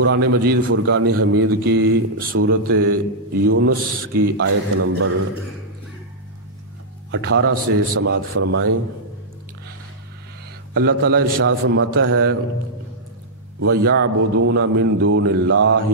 قرآن مجید فرقان حمید کی سورت یونس کی آیت نمبر 18 سے سماعت فرمائیں۔ اللہ تعالیٰ ارشاد فرماتا ہے وَيَعْبُدُونَ مِن دُونِ اللَّهِ،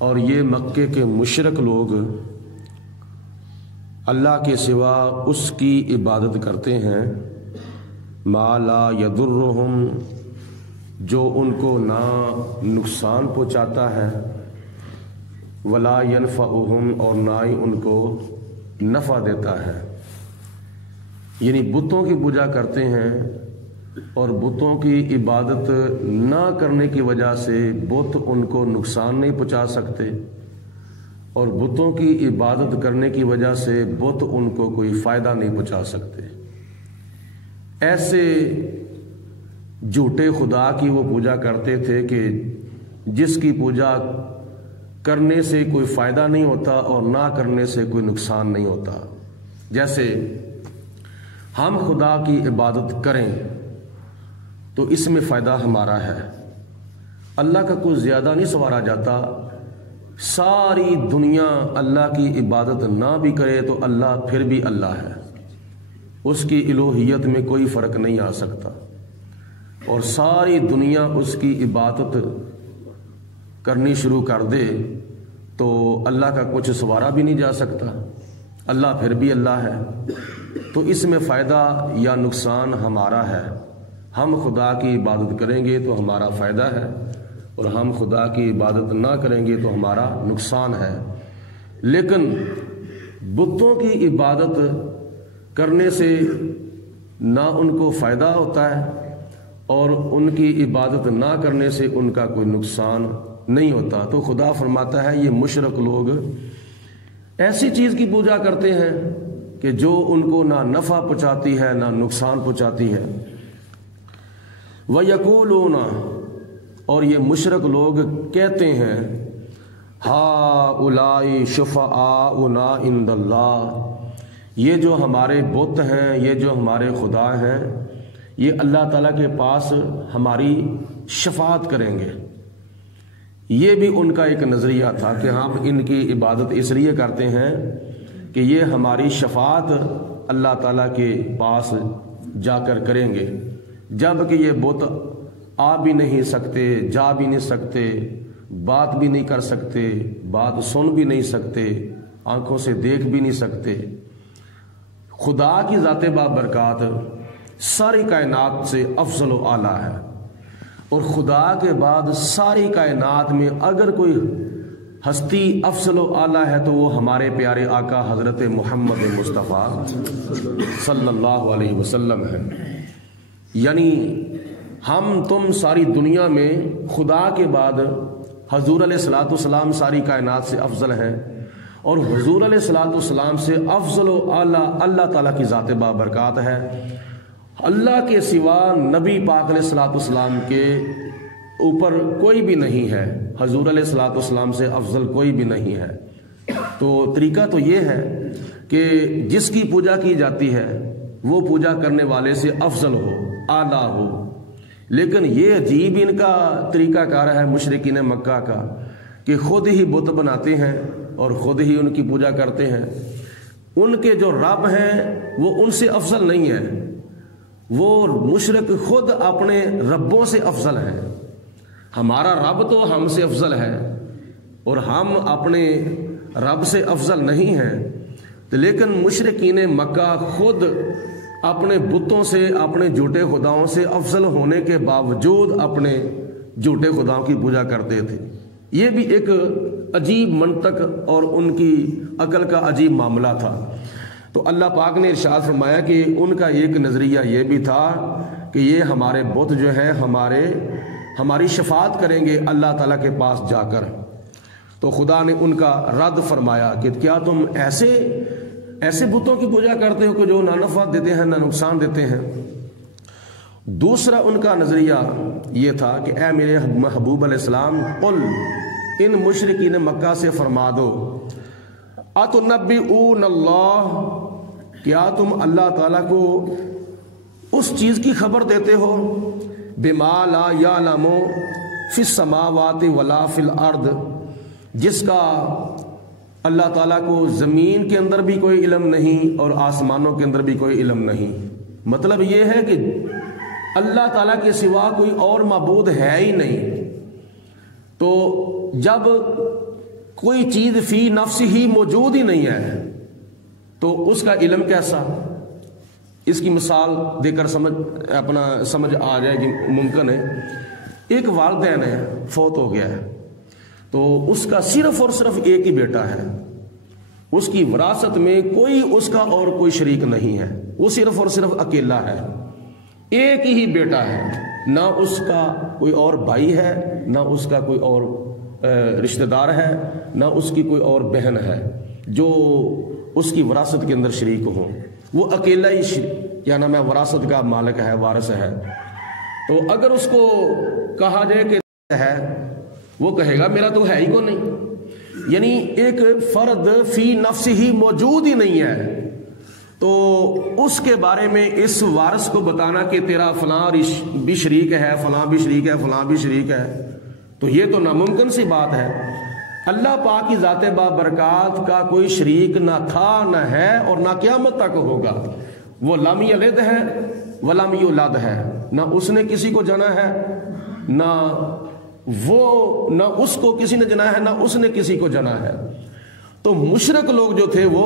اور یہ مکے کے مشرک لوگ اللہ کے سوا اس کی عبادت کرتے ہیں مَا لَا يَضُرُّهُمْ، جو ان کو نہ نقصان پہنچاتا ہے، وَلَا يَنْفَعُهُمْ، اور نہ ہی ان کو نفع دیتا ہے۔ یعنی بتوں کی پوجا کرتے ہیں اور بتوں کی عبادت نہ کرنے کی وجہ سے بت ان کو نقصان نہیں پہنچا سکتے، اور بتوں کی عبادت کرنے کی وجہ سے بت ان کو کوئی فائدہ نہیں پہنچا سکتے۔ ایسے جھوٹے خدا کی وہ پوجا کرتے تھے کہ جس کی پوجا کرنے سے کوئی فائدہ نہیں ہوتا اور نہ کرنے سے کوئی نقصان نہیں ہوتا۔ جیسے ہم خدا کی عبادت کریں تو اس میں فائدہ ہمارا ہے، اللہ کا کوئی زیادہ نہیں سنوارا جاتا۔ ساری دنیا اللہ کی عبادت نہ بھی کرے تو اللہ پھر بھی اللہ ہے، اس کی الوہیت میں کوئی فرق نہیں آ سکتا، اور ساری دنیا اس کی عبادت کرنی شروع کر دے تو اللہ کا کچھ سنوارا بھی نہیں جا سکتا، اللہ پھر بھی اللہ ہے۔ تو اس میں فائدہ یا نقصان ہمارا ہے۔ ہم خدا کی عبادت کریں گے تو ہمارا فائدہ ہے، اور ہم خدا کی عبادت نہ کریں گے تو ہمارا نقصان ہے۔ لیکن بتوں کی عبادت کرنے سے نہ ان کو فائدہ ہوتا ہے اور ان کی عبادت نہ کرنے سے ان کا کوئی نقصان نہیں ہوتا۔ تو خدا فرماتا ہے یہ مشرک لوگ ایسی چیز کی پوجا کرتے ہیں کہ جو ان کو نہ نفع پہنچاتی ہے نہ نقصان پہنچاتی ہے۔ وَيَقُولُونَ، اور یہ مشرک لوگ کہتے ہیں هَؤُلَاءِ شُفَعَاؤُنَا عِندَ اللَّهِ، یہ جو ہمارے بت ہیں، یہ جو ہمارے خدا ہیں، یہ اللہ تعالیٰ کے پاس ہماری شفاعت کریں گے۔ یہ بھی ان کا ایک نظریہ تھا کہ ہم ان کی عبادت اس لیے کرتے ہیں کہ یہ ہماری شفاعت اللہ تعالیٰ کے پاس جا کر کریں گے، جب کہ یہ بت آ بھی نہیں سکتے، جا بھی نہیں سکتے، بات بھی نہیں کر سکتے، بات سن بھی نہیں سکتے، آنکھوں سے دیکھ بھی نہیں سکتے۔ خدا کی ذات بابرکات ساری کائنات سے افضل و اعلیٰ ہے، اور خدا کے بعد ساری کائنات میں اگر کوئی ہستی افضل و اعلیٰ ہے تو وہ ہمارے پیارے آقا حضرت محمد مصطفیٰ صلی اللہ علیہ وسلم ہے۔ یعنی ہم تم ساری دنیا میں خدا کے بعد حضور علیہ الصلوۃ والسلام ساری کائنات سے افضل ہیں، اور حضور علیہ الصلوۃ والسلام سے افضل و اعلیٰ اللہ تعالیٰ کی ذات بابرکات ہے۔ اللہ کے سوا نبی پاک علیہ الصلوۃ والسلام کے اوپر کوئی بھی نہیں ہے، حضور علیہ الصلوۃ والسلام سے افضل کوئی بھی نہیں ہے۔ تو طریقہ تو یہ ہے کہ جس کی پوجا کی جاتی ہے وہ پوجا کرنے والے سے افضل ہو، اعلیٰ ہو۔ لیکن یہ عجیب ان کا طریقہ کار ہے مشرکین مکہ کا کہ خود ہی بت بناتے ہیں اور خود ہی ان کی پوجا کرتے ہیں۔ ان کے جو رب ہیں وہ ان سے افضل نہیں ہے، وہ مشرک خود اپنے ربوں سے افضل ہیں۔ ہمارا رب تو ہم سے افضل ہے اور ہم اپنے رب سے افضل نہیں ہیں، لیکن مشرکین مکہ خود اپنے بتوں سے، اپنے جھوٹے خداؤں سے افضل ہونے کے باوجود اپنے جھوٹے خداؤں کی پوجا کرتے تھے۔ یہ بھی ایک عجیب منطق اور ان کی عقل کا عجیب معاملہ تھا۔ تو اللہ پاک نے ارشاد فرمایا کہ ان کا ایک نظریہ یہ بھی تھا کہ یہ ہمارے بت جو ہیں ہماری شفاعت کریں گے اللہ تعالیٰ کے پاس جا کر۔ تو خدا نے ان کا رد فرمایا کہ کیا تم ایسے بتوں کی پوجا کرتے ہو کہ جو نہ نفع دیتے ہیں نہ نقصان دیتے ہیں۔ دوسرا ان کا نظریہ یہ تھا کہ اے میرے محبوب علیہ السلام، قل، ان مشرکین مکہ سے فرما دو، اتنبئون اللہ، کیا تم اللہ تعالیٰ کو اس چیز کی خبر دیتے ہو بما لا یعلم، فی السماوات ولا فی الارض، جس کا اللہ تعالیٰ کو زمین کے اندر بھی کوئی علم نہیں اور آسمانوں کے اندر بھی کوئی علم نہیں۔ مطلب یہ ہے کہ اللہ تعالیٰ کے سوا کوئی اور معبود ہے ہی نہیں۔ تو جب کوئی چیز فی نفس ہی موجود ہی نہیں ہے تو اس کا علم کیسا؟ اس کی مثال دے کر سمجھ آ جائے گی، ممکن ہے۔ ایک والدین ہے، فوت ہو گیا ہے، تو اس کا صرف اور صرف ایک ہی بیٹا ہے، اس کی وراثت میں کوئی اس کا اور کوئی شریک نہیں ہے، وہ صرف اور صرف اکیلا ہے، ایک ہی بیٹا ہے، نہ اس کا کوئی اور بھائی ہے، نہ اس کا کوئی اور رشتہ دار ہے، نہ اس کی کوئی اور بہن ہے جو اس کی وراثت کے اندر شریک ہوں، وہ اکیلا ہی کیا نام ہے وراثت کا مالک ہے، وارث ہے۔ تو اگر اس کو کہا جائے کہ ہے، وہ کہے گا میرا تو ہے ہی کو نہیں، یعنی ایک فرد فی نفس ہی موجود ہی نہیں ہے۔ تو اس کے بارے میں اس وارث کو بتانا کہ تیرا فلاں بھی شریک ہے، فلاں بھی شریک ہے، فلاں بھی شریک ہے، تو یہ تو ناممکن سی بات ہے۔ اللہ پاک کی ذات بابرکات کا کوئی شریک نہ تھا، نہ ہے اور نہ قیامت تک ہوگا۔ وہ لم یلد ہے ولم یولد ہے، نہ اس نے کسی کو جنا ہے، نہ اس کو کسی نے جنا ہے، نہ اس نے کسی کو جنا ہے۔ تو مشرک لوگ جو تھے وہ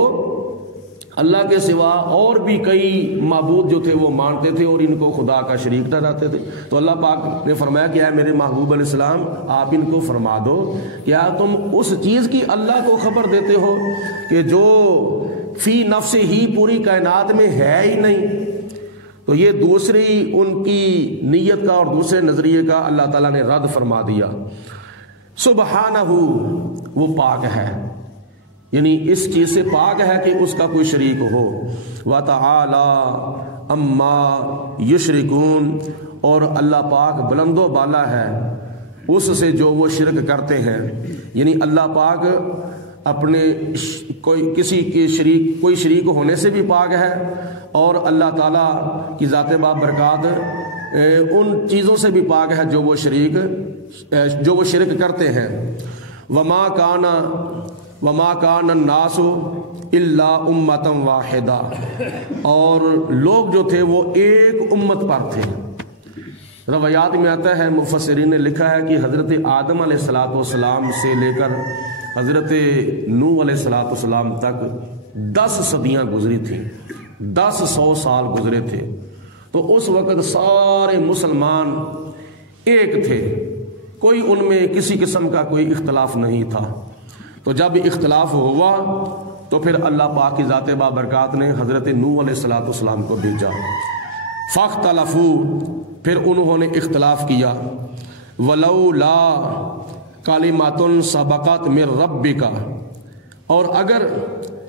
اللہ کے سوا اور بھی کئی معبود جو تھے وہ مانتے تھے اور ان کو خدا کا شریک ٹھہراتے تھے۔ تو اللہ پاک نے فرمایا کہ اے میرے محبوب علیہ السلام، آپ ان کو فرما دو، کیا تم اس چیز کی اللہ کو خبر دیتے ہو کہ جو فی نفس ہی پوری کائنات میں ہے ہی نہیں؟ تو یہ دوسری ان کی نیت کا اور دوسرے نظریے کا اللہ تعالیٰ نے رد فرما دیا۔ سبحانہ، وہ پاک ہے، یعنی اس چیز سے پاک ہے کہ اس کا کوئی شریک ہو۔ وَتَعَالَىٰ عَمَّا يُشْرِكُونَ، اور اللہ پاک بلند و بالا ہے اس سے جو وہ شرک کرتے ہیں، یعنی اللہ پاک اپنے کوئی شریک ہونے سے بھی پاک ہے، اور اللہ تعالیٰ کی ذات بابرکات ان چیزوں سے بھی پاک ہے جو وہ شرک کرتے ہیں۔ وما کان الناس الا امۃ واحدہ، اور لوگ جو تھے وہ ایک امت پر تھے۔ روایات میں آتا ہے، مفسرین نے لکھا ہے کہ حضرت آدم علیہ السلام سے لے کر حضرت نوح علیہ السلام تک 10 صدیاں گزری تھیں، 100 سال گزرے تھے۔ تو اس وقت سارے مسلمان ایک تھے، کوئی ان میں کسی قسم کا کوئی اختلاف نہیں تھا۔ تو جب اختلاف ہوا تو پھر اللہ پاک کی ذات بابرکات نے حضرت نوح علیہ السلام کو بھیجا۔ فاختلفوا، پھر انہوں نے اختلاف کیا۔ ولولا کلمات سبقت من ربک، اور اگر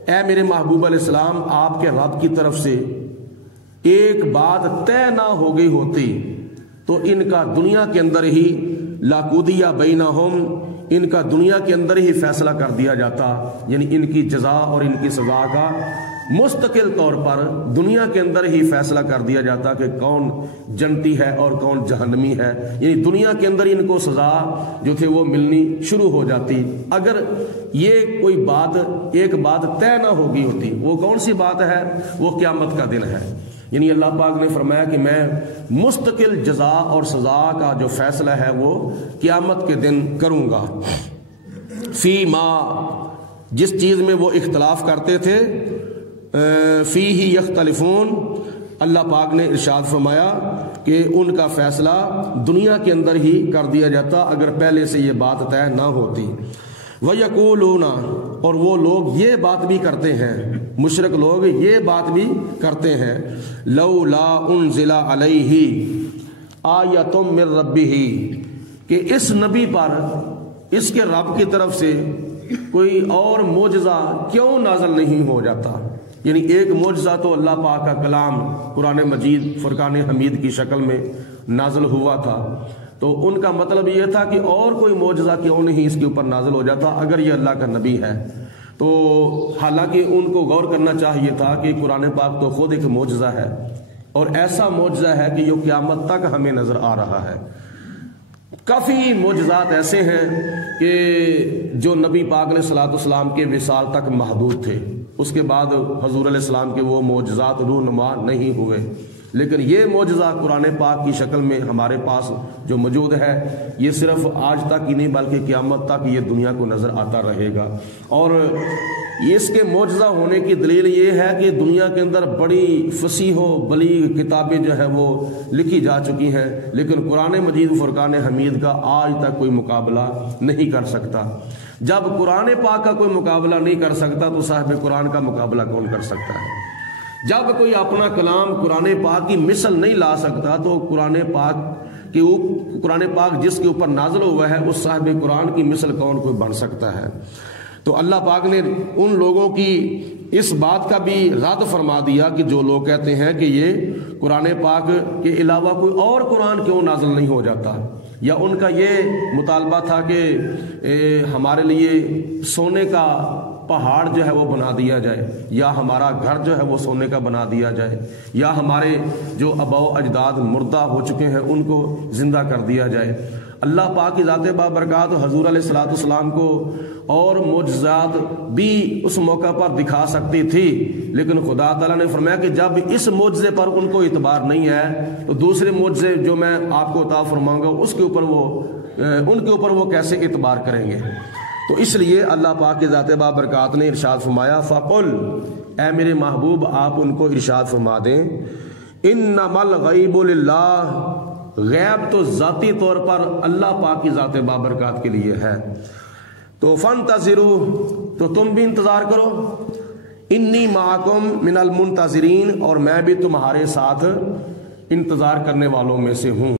اے میرے محبوب علیہ السلام آپ کے رب کی طرف سے ایک بات طے نہ ہو گئی ہوتی تو ان کا دنیا کے اندر ہی لاقودیہ بینہم، ان کا دنیا کے اندر ہی فیصلہ کر دیا جاتا، یعنی ان کی جزا اور ان کی سزا کا مستقل طور پر دنیا کے اندر ہی فیصلہ کر دیا جاتا کہ کون جنتی ہے اور کون جہنمی ہے، یعنی دنیا کے اندر ان کو سزا جو تھے وہ ملنی شروع ہو جاتی اگر یہ کوئی ایک بات طے نہ ہوگی ہوتی۔ وہ کون سی بات ہے؟ وہ قیامت کا دن ہے، یعنی اللہ پاک نے فرمایا کہ میں مستقل جزا اور سزا کا جو فیصلہ ہے وہ قیامت کے دن کروں گا۔ فی ما، جس چیز میں وہ اختلاف کرتے تھے، فیہ یختلفون، اللہ پاک نے ارشاد فرمایا کہ ان کا فیصلہ دنیا کے اندر ہی کر دیا جاتا اگر پہلے سے یہ بات طے نہ ہوتی۔ وَيَقُولُونَ، اور وہ لوگ یہ بات بھی کرتے ہیں، مشرک لوگ یہ بات بھی کرتے ہیں، لولا انزل علیہ آیۃ من ربہ، کہ اس نبی پر اس کے رب کی طرف سے کوئی اور معجزہ کیوں نازل نہیں ہو جاتا۔ یعنی ایک معجزہ تو اللہ پاک کا کلام قرآن مجید فرقان حمید کی شکل میں نازل ہوا تھا، تو ان کا مطلب یہ تھا کہ اور کوئی معجزہ کیوں نہیں اس کے اوپر نازل ہو جاتا اگر یہ اللہ کا نبی ہے۔ تو حالانکہ ان کو غور کرنا چاہیے تھا کہ قرآن پاک تو خود ایک معجزہ ہے، اور ایسا معجزہ ہے کہ جو قیامت تک ہمیں نظر آ رہا ہے۔ کافی معجزات ایسے ہیں کہ جو نبی پاک علیہ الصلوۃ والسلام کے وصال تک محدود تھے، اس کے بعد حضور علیہ السلام کے وہ معجزات رونما نہیں ہوئے، لیکن یہ معجزہ قرآن پاک کی شکل میں ہمارے پاس جو موجود ہے، یہ صرف آج تک ہی نہیں بلکہ قیامت تک یہ دنیا کو نظر آتا رہے گا۔ اور اس کے معجزہ ہونے کی دلیل یہ ہے کہ دنیا کے اندر بڑی فصیح و بلیغ کتابیں جو ہے وہ لکھی جا چکی ہیں، لیکن قرآن مجید فرقان حمید کا آج تک کوئی مقابلہ نہیں کر سکتا۔ جب قرآن پاک کا کوئی مقابلہ نہیں کر سکتا تو صاحب قرآن کا مقابلہ کون کر سکتا ہے؟ جب کوئی اپنا کلام قرآن پاک کی مثل نہیں لا سکتا تو قرآن پاک جس کے اوپر نازل ہوا ہے اس صاحب قرآن کی مثل کون کوئی بن سکتا ہے؟ تو اللہ پاک نے ان لوگوں کی اس بات کا بھی رد فرما دیا کہ جو لوگ کہتے ہیں کہ یہ قرآن پاک کے علاوہ کوئی اور قرآن کیوں نازل نہیں ہو جاتا، یا ان کا یہ مطالبہ تھا کہ ہمارے لیے سونے کا پہاڑ جو ہے وہ بنا دیا جائے، یا ہمارا گھر جو ہے وہ سونے کا بنا دیا جائے، یا ہمارے جو آباء و اجداد مردہ ہو چکے ہیں ان کو زندہ کر دیا جائے۔ اللہ پاک کی ذات بابرکات حضور علیہ الصلوۃ والسلام کو اور معجزات بھی اس موقع پر دکھا سکتی تھی، لیکن خدا تعالیٰ نے فرمایا کہ جب اس معجزے پر ان کو اعتبار نہیں ہے تو دوسرے معجزے جو میں آپ کو عطا فرماؤں گا اس کے اوپر ان کے اوپر وہ کیسے اعتبار کریں گے؟ تو اس لیے اللہ پاک کی ذات بابرکات نے ارشاد فرمایا فقل، اے میرے محبوب آپ ان کو ارشاد فرما دیں، انما الغیب للہ، غیب تو ذاتی طور پر اللہ پاک کی ذات بابرکات کے لیے ہے، تو فانتظروا، تو تم بھی انتظار کرو، انی معکم من المنتظرین، اور میں بھی تمہارے ساتھ انتظار کرنے والوں میں سے ہوں۔